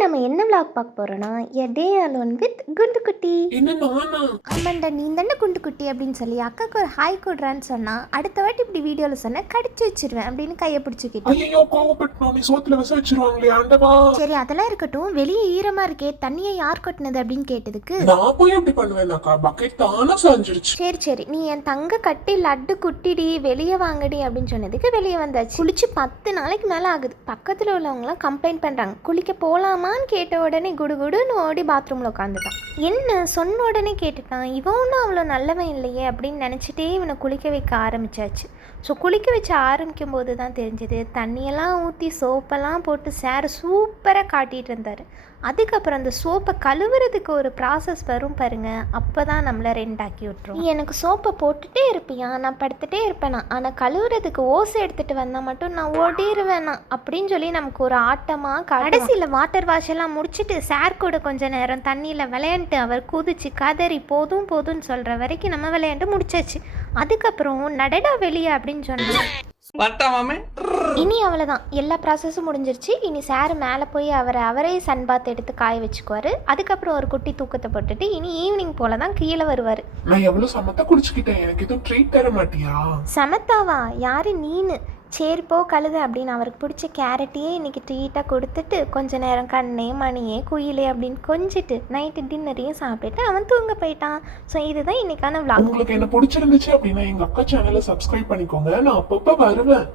நம்ம என்ன விளாக் பார்க்க போறோம்னா எ டே அலோன் வித் குண்டு குட்டி. என்ன நானா? ஆமாண்டா, நீ தானே குண்டு குட்டி அப்படின்னு சொல்லி அக்காக்கு ஒரு ஹாய் கொடுறான்னு சொன்னா, அடுத்த வாட்டி இப்படி வீடியோவில் சொன்ன கடிச்சு வச்சிருவேன் அப்படின்னு கையை பிடிச்சிக்கிட்டு. ஐயோ கோவப்பட்டோம், நீ சோத்துல விச வச்சிருவாங்களே ஆண்டவா. சரி அதெல்லாம் இருக்கட்டும், வெளியே ஈரமா இருக்கே, தண்ணியை யார் கொட்டினது அப்படின்னு கேட்டதுக்கு நான் போய் எப்படி பண்ணுவேன்னாக்கா, பக்கெட் தானா சாஞ்சிருச்சு. சரி சரி நீ என் தங்க கட்டி லட்டு குட்டிடி வெளியே வாங்கடி அப்படின்னு சொன்னதுக்கு வெளியே வந்தாச்சு. குளிச்சு 10 நாளைக்கு மேலே ஆகுது. பக்கத்தில் உள்ளவங்களாம் கம்ப்ளைண்ட் பண்ணுறாங்க, குளிக்க போகலாமான்னு கேட்ட உடனே குடுகுடுன்னு ஓடி பாத்ரூமில் உட்காந்துட்டான். என்ன சொன்ன உடனே கேட்டுட்டான், இவனும் அவ்வளோ நல்லவன் இல்லையே அப்படின்னு நினச்சிட்டே இவனை குளிக்க வைக்க ஆரம்பிச்சாச்சு. ஸோ குளிக்க வச்சு ஆரம்பிக்கும் போது தான் தெரிஞ்சது, தண்ணியெல்லாம் ஊற்றி சோப்பெல்லாம் போட்டு சார் சூப்பராக காட்டிகிட்டு இருந்தார். அதுக்கப்புறம் அந்த சோப்பை கழுவுறதுக்கு ஒரு ப்ராசஸ் வரும் பாருங்க, அப்போ தான் நம்மளை ரெண்டாக்கி விட்டுரும். நீ எனக்கு சோப்பை போட்டுகிட்டே இருப்பியா, நான் படுத்துகிட்டே இருப்பேனா, ஆனால் கழுவுறதுக்கு ஓசை எடுத்துகிட்டு வந்தால் மட்டும் நான் ஓடிடுவேனா அப்படின்னு சொல்லி நமக்கு ஒரு ஆட்டமாக கடைசியில் வாட்டர் வாஷ் எல்லாம் முடிச்சுட்டு சார் கூட கொஞ்சம் நேரம் தண்ணியில் விளையாண்டு அவர் குதிச்சு கதறி போதும் போதும்னு சொல்கிற வரைக்கும் நம்ம விளையாண்டு முடிச்சாச்சு. அதுக்கப்புறம் நடடா வெளியே அப்படின்னு சொன்னேன். இனி அவ்வளோதான், எல்லா ப்ராசஸும் முடிஞ்சிருச்சு. இனி சார் மேலே போய் அவரே சன் பாத் எடுத்து காய வச்சுக்குவார். அதுக்கப்புறம் ஒரு குட்டி தூக்கத்தை போட்டுட்டு இனி ஈவினிங் போல தான் கீழே வருவார். நான் எவ்வளவு சமத்தா குடிச்சுக்கிட்டேன், எனக்கு எதுவும் ட்ரீட் தர மாட்டியா? சமத்தாவா? யாரு நீனு? சரி போ கழுது அப்படின்னு அவருக்கு பிடிச்ச கேரட்டையே இன்றைக்கி ட்ரீட்டாக கொடுத்துட்டு கொஞ்ச நேரம் கண்ணே மணியே குயிலே அப்படின்னு கொஞ்சிட்டு நைட்டு டின்னரையும் சாப்பிட்டுட்டு அவன் தூங்க போயிட்டான். ஸோ இதுதான் இன்னைக்கான விளாக். உங்களுக்கு என்ன பிடிச்சிருந்துச்சு அப்படின்னா எங்க அக்கா சேனலை சப்ஸ்கிரைப் பண்ணிக்கோங்க, நான் அப்பப்போ வருவேன்.